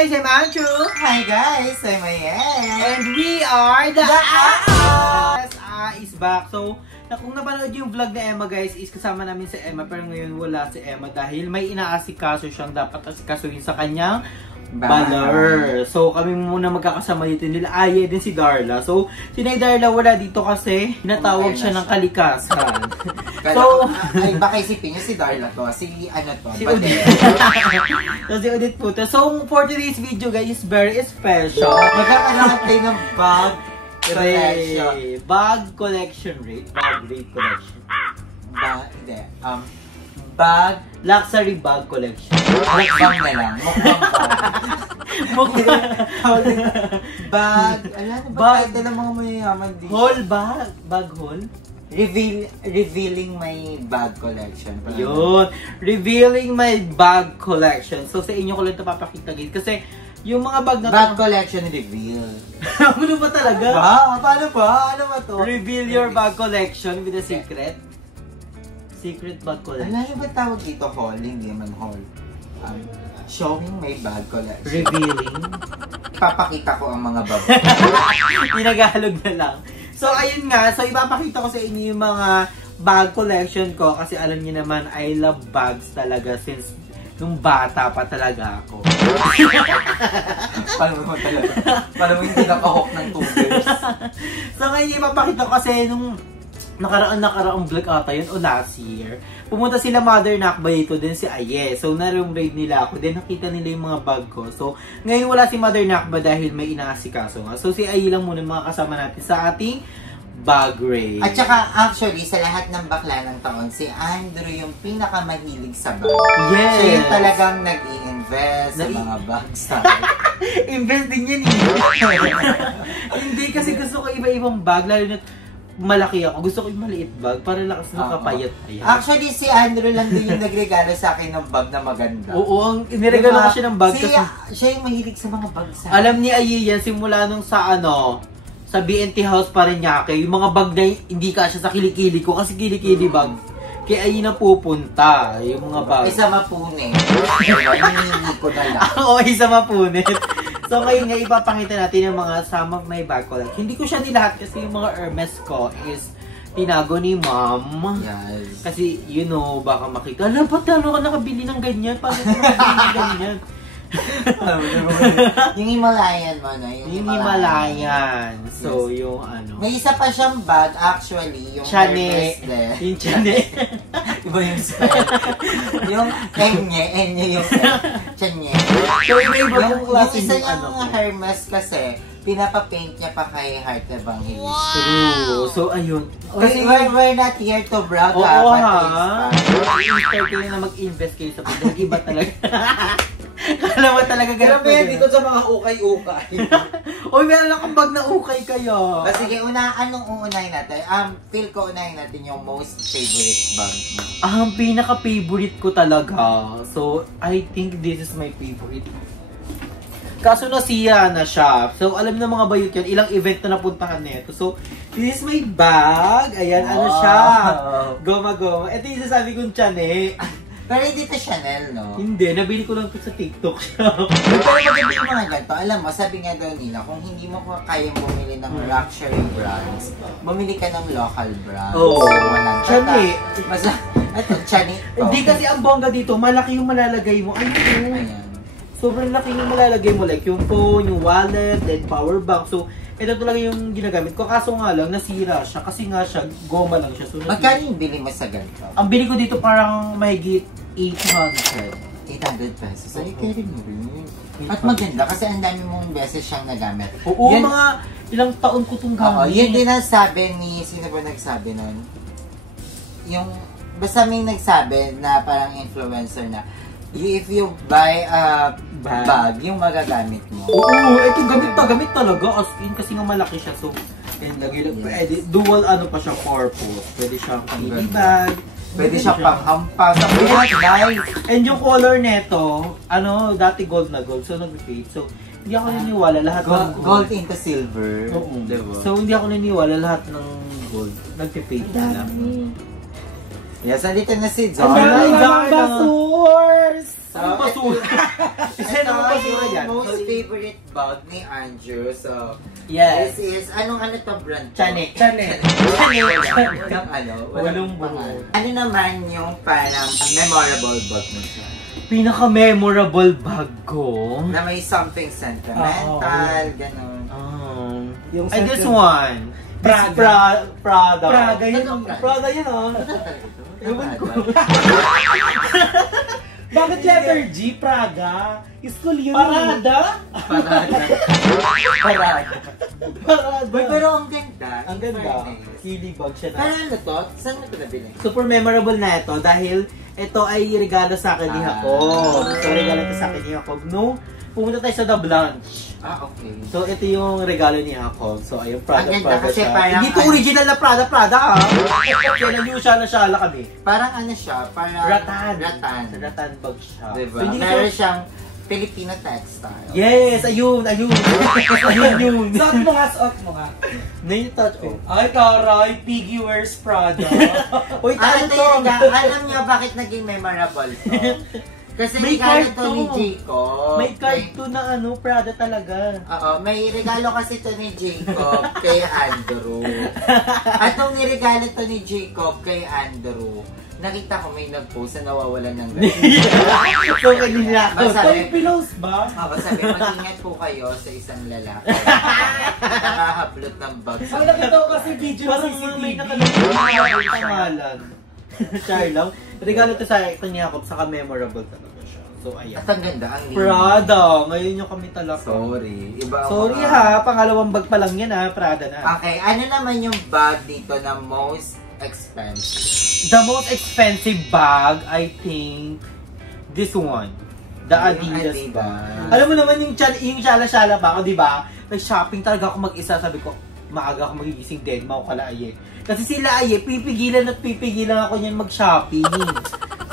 guys, I'm Andrew. Hi guys, I'm Ayen. And we are the Aas. Is back. So, kung napanood yung vlog na Emma guys, is kasama namin si Emma. Pero ngayon wala si Emma dahil may inaasikaso siyang dapat asikasuhin sa kanyang banner. So, kami muna magkakasama dito nila. Aye din si Darla. So, si Darla wala dito kasi tinatawag siya ng kalikasan. So, ay baka isipin niya si Darla to. Si ano to? Si Odette. So, si Odette po to. So, for today's video guys is very special. Magkakaroon tayo ng bag collection. Bag collection rate. Bag rate collection. Hindi. Bag. Luxury bag collection. Mukbang na lang. Mukbang. Bag. Alam na ba tayo ng mga mayayaman dito? Haul bag. Bag haul. Revealing my bag collection. Yun. Revealing my bag collection. So, sa inyo ko lang ito papakita guys. Kasi, yung mga bag na bag collection reveal. Ano ba talaga? Paano ba? Ano ba to? Reveal your bag collection with a secret. Secret bag collection. Ano ba tawag dito? Haul? Hindi man haul. Showing my bag collection. Revealing. Papakita ko ang mga bag. Tinagalog na lang. So, ayun nga. So, ipapakita ko sa inyo yung mga bag collection ko. Kasi alam niyo naman, I love bags talaga since nung bata pa talaga ako. Paano mo talaga? Paano mo hindi nakahok ng 2 years? So, ngayon ipapakita ko kasi nung nakaraang vlog ata yun o last year. Pumunta sila Mother Nakba dito din si Aye. So, na-room raid nila ako. Then, nakita nila yung mga bag ko. So, ngayon wala si Mother Nakba dahil may inaasikaso nga. So, si Aye lang muna mga kasama natin sa ating bag raid. At saka, actually, sa lahat ng bakla ng taon, si Andrew yung pinakamahilig sa bag. Yes! Siya yung talagang nag-i-invest sa mga bags. Invest din yan eh. Hindi kasi gusto ko iba-ibang bag. Lalo na malaki ako. Gusto ko yung maliit bag para lakas nakapayat. Actually, si Andrew lang din yung nagregalo sa akin ng bag na maganda. Oo, ang iniregalo ko siya ng bag. Siya yung mahilig sa mga bag sa alam ni Aye yan, simula nung sa sa BNT House pa rin niya. Yung mga bag na hindi kasya sa kilikili ko. Kasi kilikili bag. Kaya Aye na pupunta. Yung mga bag. Isa mapunit. Hindi ko na lang. Oo, isa mapunit. So, ngayon nga, ipapakita natin yung mga some of my bag collection. Hindi ko siya nilahat kasi yung mga Hermes ko is tinago ni Mom. Yes. Kasi, you know, baka makita, alam pa, talo ka nakabili ng ganyan? Paano ka nakabili ng ganyan? Yung Himalayan mo, no? Yung Himalayan. So, yes. Yung may isa pa siyang bag, actually. Yung Chane. Yung Chane. Iba yung spell. Yung Enye yung Chane. So, yung isa yung Hermes kasi, pinapapaint niya pa kay Heart Evangelista. Wow! True. So, ayun. Kasi we're not here to brag. Oo ha. I-inspire kayo na mag-invest kayo sa pag iba talaga. Alam mo talaga ganun. Pero dito sa mga ukay-ukay. Uy, meron akong bag na ukay kayo. Sige, anong uunahin natin? Feel ko unahin natin yung most favorite bag mo. Ang pinaka-favorite ko talaga. So, I think this is my favorite. Kaso nasiya na siya. So, alam na mga bayot yan, ilang event na napuntahan nito. So, this is my bag. Ayan, siya. Goma-goma. Ito yung sasabi kong Chane. Pero hindi to Chanel, no? Hindi, nabili ko lang ito sa TikTok shop. Pero maganda yung mga ganito. Alam mo, sabi nga daw nila, kung hindi mo kayang bumili ng luxury brands, bumili ka ng local brands. Oo. Chane. Ito, Chane. Hindi kasi ang bongga dito, malaki yung malalagay mo. Ayan. Sobrang laki yung malalagay mo. Like yung phone, yung wallet, then power bank. So, ito talaga yung ginagamit ko. Kaso nga lang, nasira siya. Kasi nga siya, goma lang siya. So, magkano yung bili mo sa ganito? Ang bili ko dito parang mahigit 800. 800 pesos. Ay, carry mo rin. At maganda kasi ang dami mong beses siyang nagamit. Oo, mga ilang taon ko itong gamit. Oo, yun din ang sabi ni, sino ba nagsabi nun? Yung, basta may nagsabi na parang influencer na, if you buy a bag, yung magagamit mo. Oo, ito gamit talaga. As in, kasi nga malaki siya. So, dual pa siya purpose. Pwede siyang baby bag. Pwede siya panghampas. And yung color neto, dati gold na gold. So, nag-fade. So, hindi ako naniniwala lahat ng gold into silver. Oo. Diba? So, hindi ako naniniwala lahat ng gold. Nag-fade na lang. Yes, nandito na si Ang Zara. dami naman basurs! Ang basura. Isa Ito naman basura yung yan. most favorite bag ni Andrew. So, Yes. this is, ano to brand? Chane. Chane. Walang ano? Walang pangalan. Ano naman yung parang memorable bag mo siya? Pinaka-memorable bag ko. Na may something sentimental, gano'n. Yung Ay, this second- one. Praga. Prada. Praga yun. Ano Praga? Prada yun, oh. Ewan ko. Bakit letter G? Praga? School yun. Parada? Parada. Parada. Boy, pero ang ganda. Ang ganda. Fairness. Kili bag siya Pero na. ano to? Saan mo ito nabili? Super memorable na ito dahil ito ay regalo sa akin ni Jacob. Ito regalo ito sa akin ni Jacob. No, pumunta tayo sa The Blanche. Ah, okay. So, ito yung regalo ni Jacob. So, ayun, Prada, Ang ganda Prada kasi siya. parang Hindi to ano- original na Prada, Kaya nag-syala kami. Parang ano siya? Parang... Ratan. Ratan. Ratan bag siya. Diba? So, hindi ko Meron siya- siyang Filipino textile. Yes, ayun. Ayun yun. Suot mo nga, suot mo nga. Na-touch ko. Ay, taray, Piggy wears Prada. Uy, tayo Ito to. yung alam niyo bakit naging memorable to? Kasi May regalo card to ni to. Jacob. May card to na Prada talaga. Oo, may regalo kasi to ni Jacob kay Andrew. At nung niregalo to ni Jacob kay Andrew, nakita ko may nag-post na nawawalan ng ganun. So, kanina ako. Basta- Toy pillows ba? Ako sabi, mag-ingat po kayo sa isang lalaki. Nakahablot ng bag. Ang nakita ko kasi video sa Parang may CCTV. nakalagay na pangalan. Charlaw. Regalo to sa ito ni Jacob, saka memorable talaga siya. So, ayan. At ang ganda, ang linis. Prada. Ngayon yung kami talaga. Sorry. Iba ang Sorry mga- ha, pangalawang bag pa lang yan ha, Prada na. Okay, ano naman yung bag dito na most expensive? The most expensive bag, I think, this one. The Yung Adidas Adidas. bag. Alam mo naman yung syala-syala pa ako, di ba? Nag-shopping talaga ako mag-isa. Sabi ko, maaga ako magigising din, kala Aye. Kasi sila Aye, pipigilan ako niyan mag-shopping.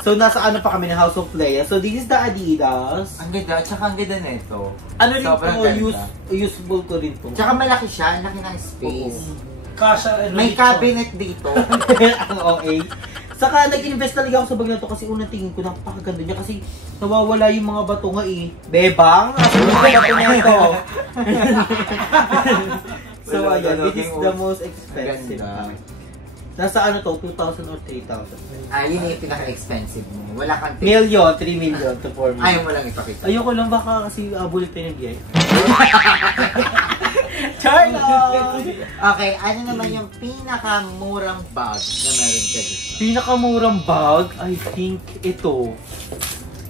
So, nasa ano pa kami ng House of Leia. So, this is the Adidas. Ang ganda, tsaka ang ganda nito. Ano rin Sobrang to, ganda. useful ko rin to. Tsaka malaki siya, ang laki ng space. Kasha, May cabinet dito. Ang OA. Saka nag-invest talaga ako sa bag na to kasi unang tingin ko napakaganda niya kasi nawawala yung mga bato nga eh. Bebang! Asa yung mga bato na ito? So Wala, ayan, wala, this is wala. the most expensive. Ganda. Nasa ano to? 2,000 or 3,000? Yun yung pinaka-expensive mo. Wala kang Million, 3 million to 4 million. Ayaw mo lang ipakita. Ayoko lang baka kasi bulit pa yung biyay. Charlotte! Okay, ano naman yung pinakamurang bag na meron ka dito? Pinakamurang bag, I think ito.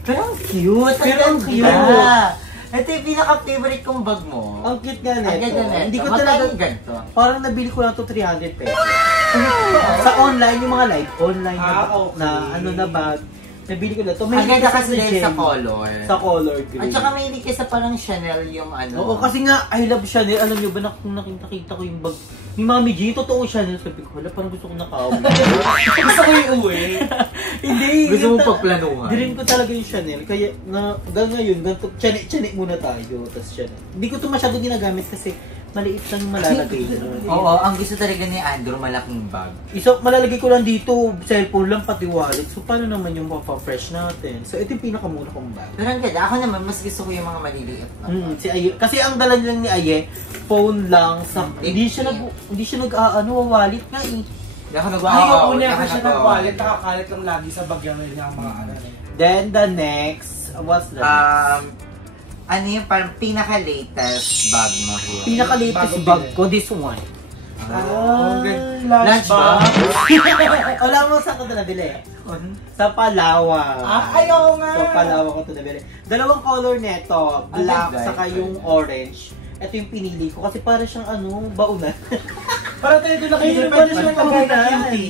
Pero ang cute! Pero ang cute. ganda. Ito yung pinaka-favorite kong bag mo. Ang cute nga Ang nito. ganda nito. Hindi ko Magkano talaga yung ganito? parang nabili ko lang to 300 pesos. Sa online, yung mga live online na, okay. na ano na bag, nabili ko lang to. Ang ganda kasi na din sa gem. color. Sa color green. At saka may hindi sa parang Chanel yung ano. Oo, kasi nga, I love Chanel. Alam nyo ba, kung nakita ko yung bag ni Mami G, totoo Chanel. Sabi ko, wala, parang gusto ko nakawin. Gusto ko yung uwi. Hindi. Gusto mo yun ta- pagplanuhan. Dream ko talaga yung Chanel. Kaya, hanggang ngayon, ganito, Chanel muna tayo. Tapos Chanel. Hindi ko ito masyado ginagamit kasi maliit lang yung malalagay. Oo, ang gusto talaga ni Andrew, malaking bag. Malalagay ko lang dito, cellphone lang, pati wallet. So, paano naman yung mapa-fresh natin? So, ito yung pinakamuna kong bag. Pero ang ganda. Ako naman, mas gusto ko yung mga maliliit na bag. Si Aye. Kasi ang dala nilang ni Aye, phone lang. Hindi siya wallet nga eh. Hindi ako Ay, yung una nag-wallet. ko siya ng wallet, nakakalit lang lagi sa bagyan niya ang mga ano. Then, the next, what's the Ano yung parang pinaka-latest bag mo here? pinaka-latest Bagong bag bilhin. ko, this one. Lunch bag. Alam mo saan ko ito nabili? Sa Palawan. Ayaw nga. Sa Palawan ko ito nabili. Dalawang color neto, black ganda, saka yung orange. Ito yung pinili ko kasi para siyang baunan. Parang tayo doon Ayun, nakikita parang pa siyang yung baunan.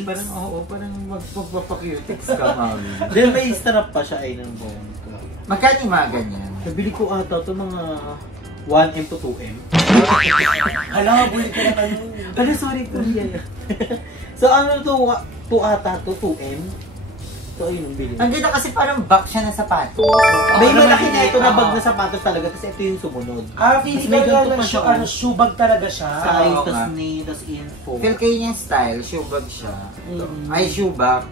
Parang oo, parang magpapakutics ka, mami. Then may strap pa siya ay ng bone ko. Magkano yung mga ganyan? Nabili ko ata ito mga 1M to 2M. Alam nga, bulit ka naman yun. Ano, sorry po. So ano to, 2 ata to 2M. So ayun yung bili. Ang ganda kasi parang back siya ng sapatos. May Oo, malaki na ito na oo. bag na sapatos talaga kasi ito yung sumunod. Feeling Mas may ko ganito na pa siya, ano, shoe bag talaga siya. Sa oo tas nga. ni, tas info. Feel kayo yung style, shoe bag siya. Mm. Ay, shoe box.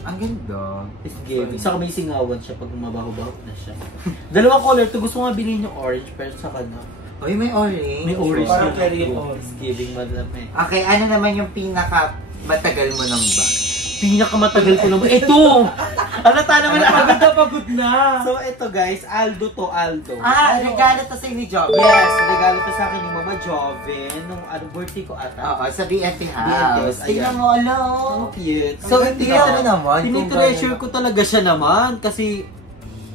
Ang ganda. It's giving. Saka may singawan siya pag mabaho-baho na siya. Dalawang color to. Gusto ko nga bilhin yung orange pero sa kanya. Uy, may orange. May orange. Parang yung carry go. on. It's giving madam eh. Okay, ano naman yung pinaka matagal mo ng bag? Pinakamatagal ko naman. Ito! Alata naman ako. Pagod na pagod na. So ito guys, Aldo to Aldo. Regalo to sa ni Job. Yes, regalo to sa akin ni Mama Joven nung birthday ko ata. Oo, sa BNT BNT House. House, Tingnan ayan. mo, alo. So cute. So, So hindi ito ano naman. tinitreasure ko talaga siya naman kasi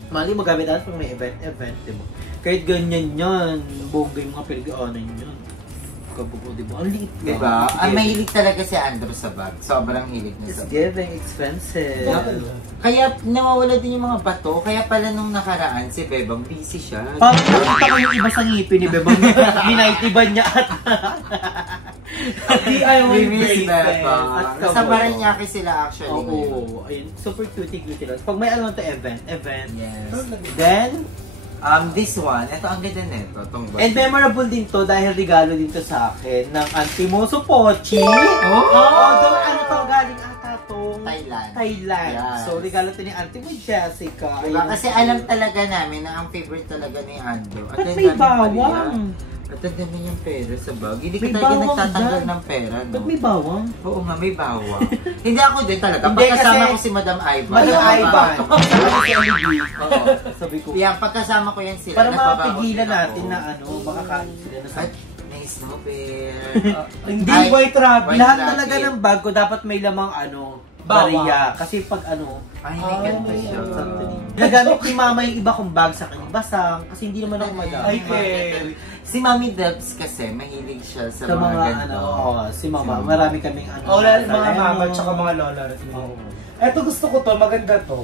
mali magamit natin pag may event, diba? Kahit ganyan yan, bongga yung mga pinag-aanan yan. Kabuko, diba? Ang liit lang. Diba? It's Ang giving. mahilig talaga si Andrew sa bag. Sobrang hilig niya It's sa bag. giving expensive. Kaya nawawala din yung mga bato. Kaya pala nung nakaraan si Bebang busy siya. Parang nakita ko yung iba sa ngipin ni Bebang. Minaitiban niya at DIY We miss bracelet. Bebang. At Sa kabog. Paranaque sila actually ngayon. oo, ayun. Super cutie lang. Pag may ano to event. Yes. Then, This one, ito ang ganda nito. Itong bag. and memorable din to dahil regalo din to sa akin ng auntie mo, Pochi. Oh! Although, ano to, galing ata tong Thailand. Yes. So, regalo to ni auntie mo, Jessica. Diba? Ayun. Kasi alam talaga namin na ang favorite talaga ni Ando. Ba't may bawang? At ang dami niyang pera sa bag. Hindi May ka talaga bawang nagtatanggal dyan. ng pera, no? Ba't may bawang? Oo nga, may bawang. Hindi ako din talaga. Hindi, Pagkasama kasi- ko si Madam Ivan. Madam Ay, Ivan. bawang. Sabi si Olivia. Oo. Sabi ko, Yan, pagkasama ko yan sila. para nagbabaon mapigilan din ako. natin na ano, makakain sila na sa... Ay, may snowbear. Hindi Ay, white rabbit. white Lahat rabbit. talaga ng bag ko dapat may lamang ano, Bawang. bariya. Kasi pag ano, Ay, may ganda siya. nagamit ni mama yung iba kong bag sa kanya, basang, kasi hindi naman ako Ay, magamit. Kel. Si Mami Debs kasi, mahilig siya sa, Sa mga ganito. ano, si mama, marami kaming ano. Oh, lalo mga ano. mama tsaka mga lola. Oo. Eto gusto ko to, maganda to.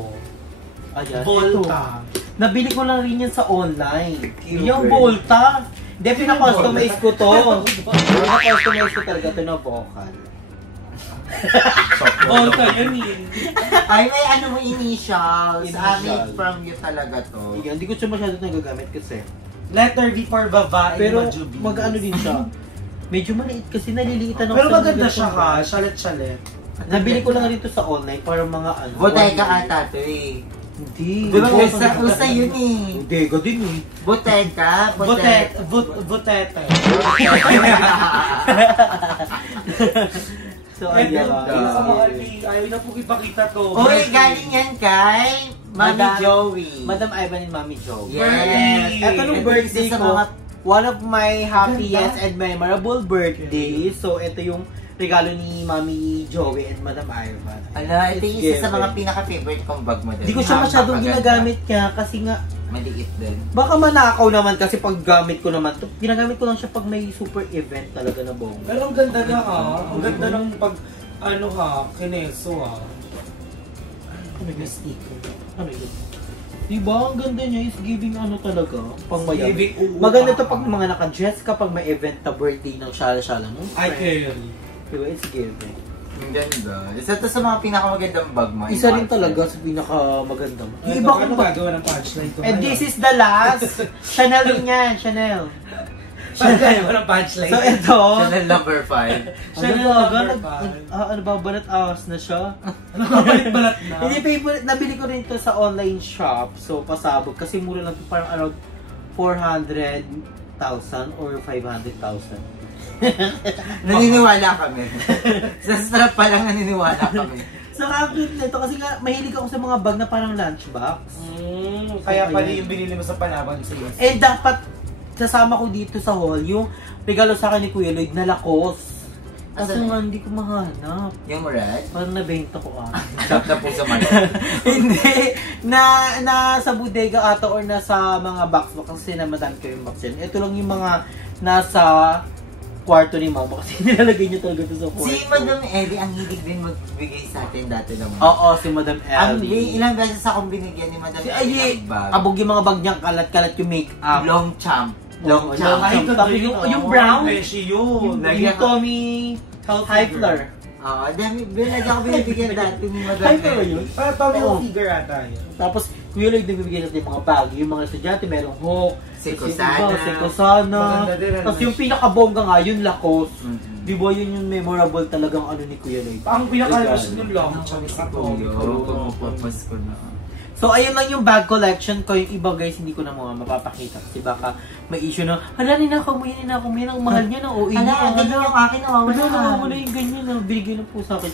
Ayan, ito. Volta. Nabili ko lang rin yan sa online. Cute. Yung Volta. Hindi, pina-customize ko to. Pina-customize ko talaga to na vocal. Volta yun eh. Ay, may ano mo, initials. Initial. Made from you talaga to. Hindi ko siya masyado nagagamit kasi. Letter V for babae. Pero Majubi. mag-ano din siya. Medyo maliit kasi naliliitan ako Pero sa maganda mga siya ganito. ha. Chalet-chalet. Nabili ko lang rito sa online para mga ano. Bodega ata to eh. Hindi. Di ba Bottega. usa yun eh. Bodega din eh. Boteca, Butete. So, Ay, ayan. pinakamahal ni, ayaw na po ipakita to. Uy, galing yan kay Mami Madam- Joey. Madam Ivan and Mami Joe. Yes. Ito nung Ito birthday isa sa ko, mga- one of my happiest and memorable birthdays. So, ito yung regalo ni Mami Joey and Madam Ivan. Ala, ito yung isa sa Given. mga pinaka-favorite kong bag mo din. Hindi ko siya masyadong Napakaganda. ginagamit kaya kasi nga, Maliit din. baka manakaw naman kasi pag gamit ko naman, ginagamit ko lang siya pag may super event talaga na bongga. Pero ang ganda na ha. Ang ganda ng pag, ano ha, kineso ha. Ano yung sticker? Ano yun? Diba? Ang ganda niya is giving ano talaga, pang mayaman. Giving uwa. Maganda to pag mga naka-dress ka, pag may event na birthday ng shala-shala mo. I can. Diba? It's giving. Ang ganda. Isa to sa mga pinakamagandang bag mo. Isa rin talaga sa pinaka-maganda mo. Yung iba Ano kong bag. gagawa ng punchline to? And this is the last. Chanel din yan, Chanel. Gagawa ng punchline. So ito. Chanel number 5. Chanel Chanel talaga, number five. ano ba, balat awas na siya. Ano kapalit-balat na? Hindi, favorite, nabili ko rin to sa online shop. So, pasabog. Kasi mura lang to, parang around 400,000 or 500,000. Naniniwala kami. Sa strap pa lang naniniwala kami. So, cute nito kasi nga, mahilig ako sa mga bag na parang lunchbox. Kaya pala yung binili mo sa Palawan sa iyo. And dapat, sasama ko dito sa hall, yung regalo sa akin ni Kuya Lloyd na Lacoste. Kasi Asan? nga, hindi ko mahanap. Yung red? Parang nabenta ko Stop na po sa mali. Hindi. Na sa bodega ata or nasa mga box kasi na madami ko yung box yan. Ito lang yung mga nasa kwarto ni mama kasi nilalagay niya talaga ito sa kwarto. Si Madam Ellie, ang hilig din magbigay sa atin dati ng Oo, si Madam Ang Ellie. ilang beses akong binigyan ni Madam Si Ellie Aye, ng bag. abog yung mga bag niya, kalat-kalat yung make-up. Long champ. Long champ. Ay, Tapos yung brown, Beshi yun. yung Tommy Hilfiger. Oo, dami, lagi ako binibigyan dati ng mga Ay, pero yun. Para Tommy Oo. Hilfiger ata yun. Tapos, Kuya Lloyd nagbibigay natin yung mga bag. Yung mga estudyante, merong Hawk. Sikosana. Sikosana. Maganda din, ano, Tapos yung pinakabongga nga, yun Lacoste. Mhm. Di ba yun yung memorable talagang ano ni Kuya Lloyd? Ang pinakalas nun lang. Tsaka sa Tommy. Pumapapos ko na. So, ayun lang yung bag collection ko. Yung iba guys, hindi ko na mga mapapakita. Kasi baka may issue na, hala, ninakaw mo yan, ang mahal niya na. O, Hala, ang ganyan yung akin, Wala, nakawala yung ganyan na. Binigay na po sa akin.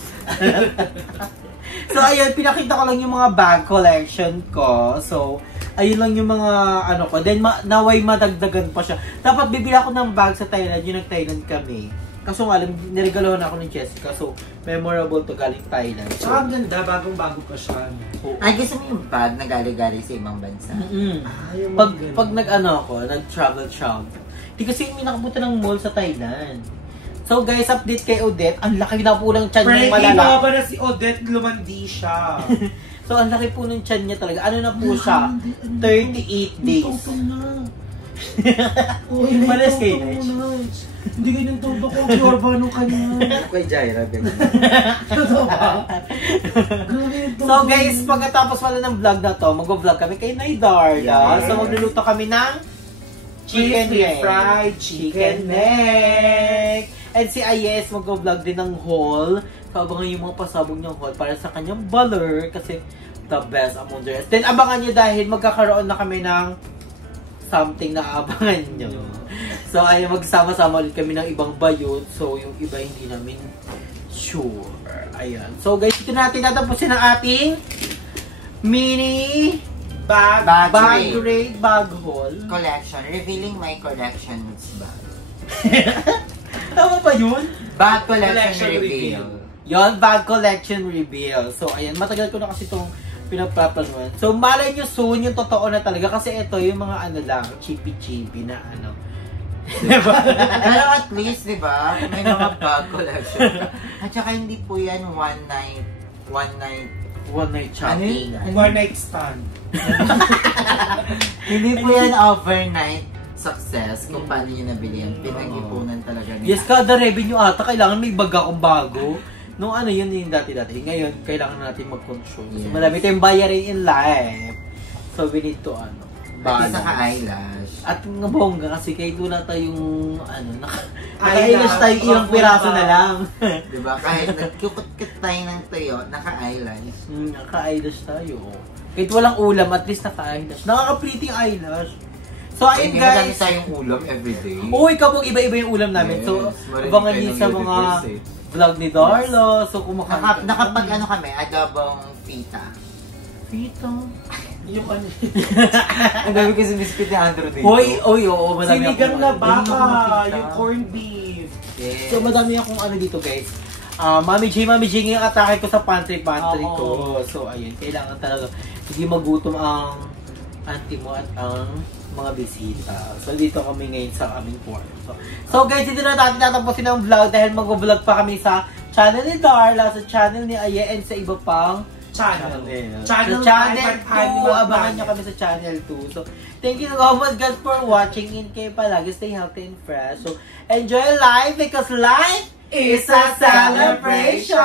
So, ayun, pinakita ko lang yung mga bag collection ko. So, ayun lang yung mga ano ko. Then, naway madagdagan pa siya. Dapat bibili ako ng bag sa Thailand. Yung nag-Thailand kami. Kaso nga lang, niregalohan ako ng Jessica. So, memorable to galing Thailand. So, Tsaka ang ganda, bagong-bago pa siya. Ay, gusto mo yung bag na gali-gali sa ibang bansa? Yung pag nag-ano ako, nag-travel. Di kasi may nakapunta ng mall sa Thailand. So guys, update kay Odette. Ang laki na po ng tiyan niya malala. Pwede ba na si Odette lumandi siya? So ang laki po ng tiyan niya talaga. Ano na po siya? 38 days. Malas kayo, Nige. Hindi ganyan to ba kung pure ba nung kanya? Kay Jaira, ganyan. So guys, pagkatapos pala ng vlog na to, mag-vlog kami kay Naidarla. Yes. So magluluto kami ng chicken Crispy neck. fried chicken neck. And si Ayes mag-vlog din ng haul. So abangan yung mga pasabog niyang haul para sa kanyang baller kasi the best among the rest. Then abangan niyo dahil magkakaroon na kami ng something na abangan nyo. So ay magsama-sama ulit kami ng ibang bayot. So yung iba hindi namin sure. Ayan. So guys, ito natin tatapusin ang ating mini Bag grade bag haul. collection. Revealing my collections bag. Tama ba yun? Bag collection Collection reveal. Yon, bag collection reveal. So, ayan, matagal ko na kasi itong pinagpapanuan. So, malay nyo soon yung totoo na talaga. Kasi ito, yung mga ano lang, chippy-chippy na ano. Pero at least, di ba, may mga bag collection. At saka hindi po yan one night shopping. One night stand. Hindi po yan overnight success kung paano nyo nabili yan. Pinag-ipunan talaga nila. Yes, kada revenue ata, kailangan may bag akong bago. Nung ano yun yung dati-dati. Ngayon, kailangan natin mag-control. Kasi Yes. marami tayong bayarin in life. So, we need to, ano, At isa ka eyelash. At nga bongga kasi kahit wala tayong, ano, naka-eyelash tayo ilang piraso na lang. Diba? Kahit nagkukut-kut tayo ng tuyo, naka-eyelash. Naka-eyelash tayo. Kahit walang ulam, at least naka-eyelash. Nakaka-pretty eyelash. So, ayun Hindi madami guys. tayong ulam everyday. Uy, kabog iba-iba yung ulam namin. So, Marinig abangan kayo niyo ng sa mga universe, eh. vlog ni Darlo. So, kumakain. Nakapag ano kami, adobong fita. Pito. Yung ano. Ang dami kasi biscuit ni Andrew dito. Uy, oo. Madami Sinigang akong- na Yung mga baka. pita. Yung corned beef. Yes. So, madami akong ano dito, guys. Mami J, yung atake ko sa pantry Oo. ko. So, ayun. Kailangan talaga hindi magutom ang auntie mo at ang mga bisita. So, dito kami ngayon sa aming kwarto. So, guys, dito na natin tatapusin ang vlog dahil mag-vlog pa kami sa channel ni Darla, sa channel ni Aye, and sa iba pang Channel. Channel 2, abangan nyo kami sa channel 2. So, thank you so much guys for watching. In kayo palagi, stay healthy and fresh. So, enjoy life because life is a celebration!